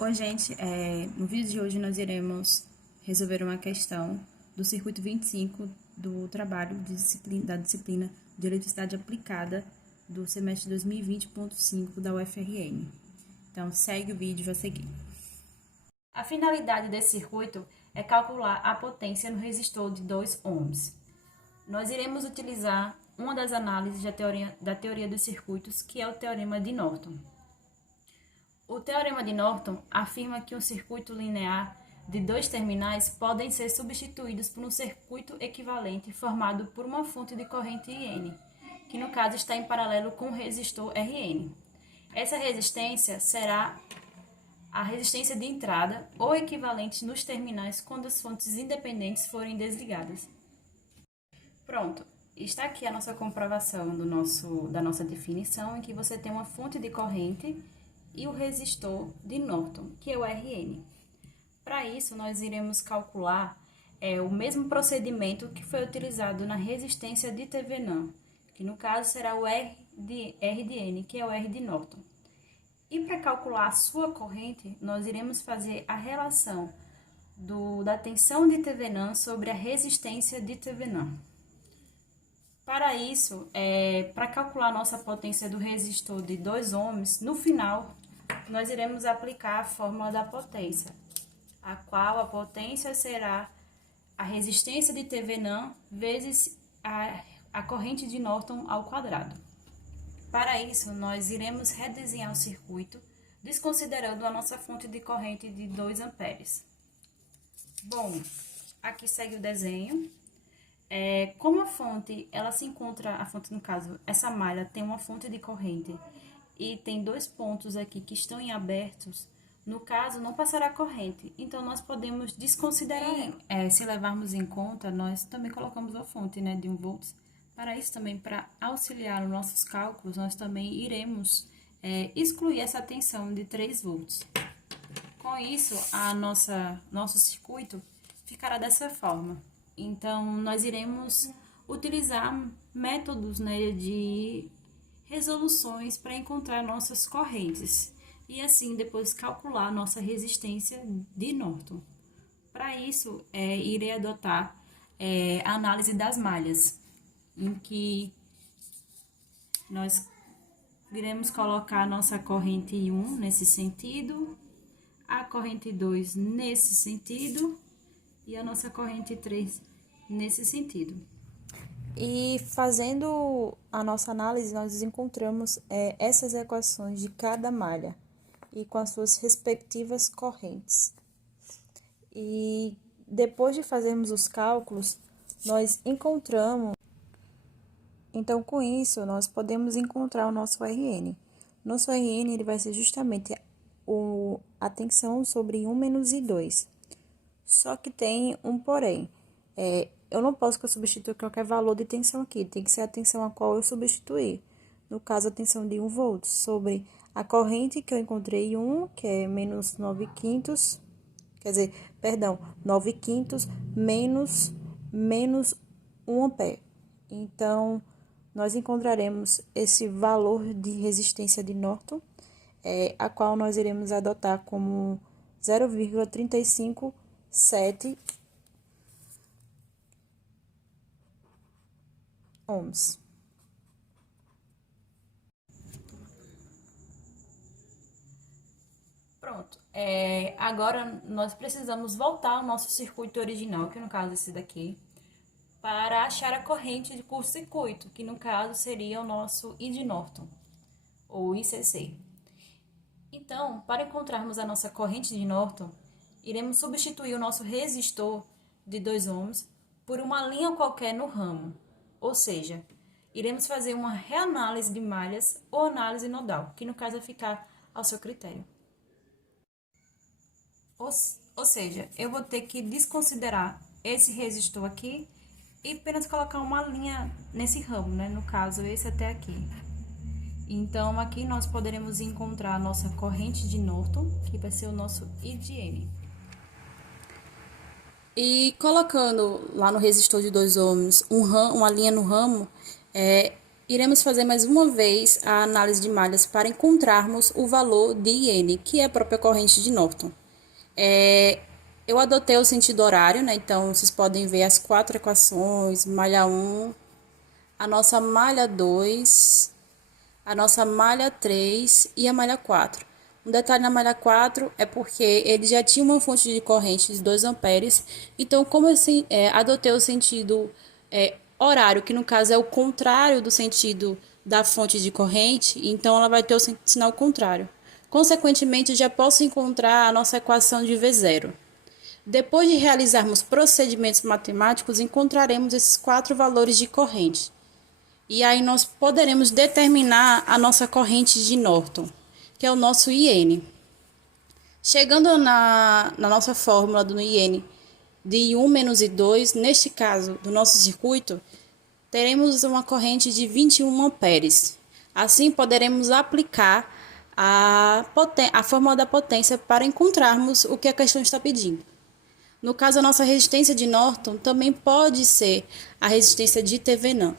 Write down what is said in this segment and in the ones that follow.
Oi, gente. No vídeo de hoje nós iremos resolver uma questão do circuito 25 do trabalho da disciplina de Eletricidade Aplicada do semestre 2020.5 da UFRN. Então, segue o vídeo a seguir. A finalidade desse circuito é calcular a potência no resistor de 2 ohms. Nós iremos utilizar uma das análises da teoria dos circuitos, que é o Teorema de Norton. O Teorema de Norton afirma que um circuito linear de dois terminais podem ser substituídos por um circuito equivalente formado por uma fonte de corrente IN, que no caso está em paralelo com o resistor RN. Essa resistência será a resistência de entrada ou equivalente nos terminais quando as fontes independentes forem desligadas. Pronto, está aqui a nossa comprovação da nossa definição, em que você tem uma fonte de corrente e o resistor de Norton, que é o RN. Para isso, nós iremos calcular o mesmo procedimento que foi utilizado na resistência de Thevenin, que no caso será o R de N, que é o R de Norton. E para calcular a sua corrente, nós iremos fazer a relação da tensão de Thevenin sobre a resistência de Thevenin. Para isso, para calcular a nossa potência do resistor de 2 ohms, no final, nós iremos aplicar a fórmula da potência, a qual a potência será a resistência de Thevenin vezes a corrente de Norton ao quadrado. Para isso, nós iremos redesenhar o circuito, desconsiderando a nossa fonte de corrente de 2 amperes. Bom, aqui segue o desenho. Como a fonte, no caso, essa malha tem uma fonte de corrente e tem 2 pontos aqui que estão em abertos, no caso, não passará corrente, então nós podemos desconsiderar ela. Se levarmos em conta, nós também colocamos a fonte, de 1 volts. Para isso também, para auxiliar nos nossos cálculos, nós também iremos excluir essa tensão de 3 volts. Com isso, nosso circuito ficará dessa forma. Então, nós iremos utilizar métodos de resoluções para encontrar nossas correntes e assim depois calcular nossa resistência de Norton. Para isso, irei adotar a análise das malhas, em que nós iremos colocar a nossa corrente 1 nesse sentido, a corrente 2 nesse sentido e a nossa corrente 3 nesse sentido. E fazendo a nossa análise, nós encontramos essas equações de cada malha e com as suas respectivas correntes. E depois de fazermos os cálculos, nós encontramos. Então, com isso, nós podemos encontrar o nosso RN. Nosso RN ele vai ser justamente a tensão sobre 1 menos I2. Só que tem um porém. Eu não posso que eu substitua qualquer valor de tensão aqui, tem que ser a tensão a qual eu substituir. No caso, a tensão de 1 volt sobre a corrente que eu encontrei 1, que é menos 9 quintos, 9 quintos menos 1 ampere. Então, nós encontraremos esse valor de resistência de Norton, a qual nós iremos adotar como 0,357 ohms. Pronto. Agora nós precisamos voltar ao nosso circuito original, que no caso é esse daqui, para achar a corrente de curto-circuito, que no caso seria o nosso I de Norton, ou ICC. Então, para encontrarmos a nossa corrente de Norton, iremos substituir o nosso resistor de 2 ohms por uma linha qualquer no ramo, ou seja, iremos fazer uma reanálise de malhas ou análise nodal, que no caso vai ficar ao seu critério. Ou seja, eu vou ter que desconsiderar esse resistor aqui e apenas colocar uma linha nesse ramo, no caso, esse até aqui. Então, aqui nós poderemos encontrar a nossa corrente de Norton, que vai ser o nosso I de N. E colocando lá no resistor de 2 ohms uma linha no ramo, Iremos fazer mais uma vez a análise de malhas para encontrarmos o valor de IN, que é a própria corrente de Norton. Eu adotei o sentido horário, né? Então, vocês podem ver as 4 equações, malha 1, a nossa malha 2, a nossa malha 3 e a malha 4. Um detalhe na malha 4 é porque ele já tinha uma fonte de corrente de 2 amperes, então como eu adotei o sentido horário, que no caso é o contrário do sentido da fonte de corrente, então ela vai ter o sinal contrário. Consequentemente, já posso encontrar a nossa equação de V0. Depois de realizarmos procedimentos matemáticos, encontraremos esses 4 valores de corrente. E aí nós poderemos determinar a nossa corrente de Norton, que é o nosso IN. Chegando na nossa fórmula do IN de I1 menos I2, neste caso do nosso circuito, teremos uma corrente de 21 amperes. Assim, poderemos aplicar a fórmula da potência para encontrarmos o que a questão está pedindo. No caso, a nossa resistência de Norton também pode ser a resistência de Thevenin.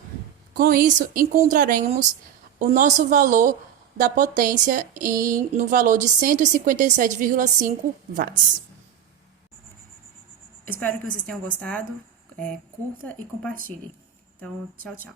Com isso, encontraremos o nosso valor da potência no valor de 157,5 watts. Espero que vocês tenham gostado. Curta e compartilhe. Então, tchau, tchau.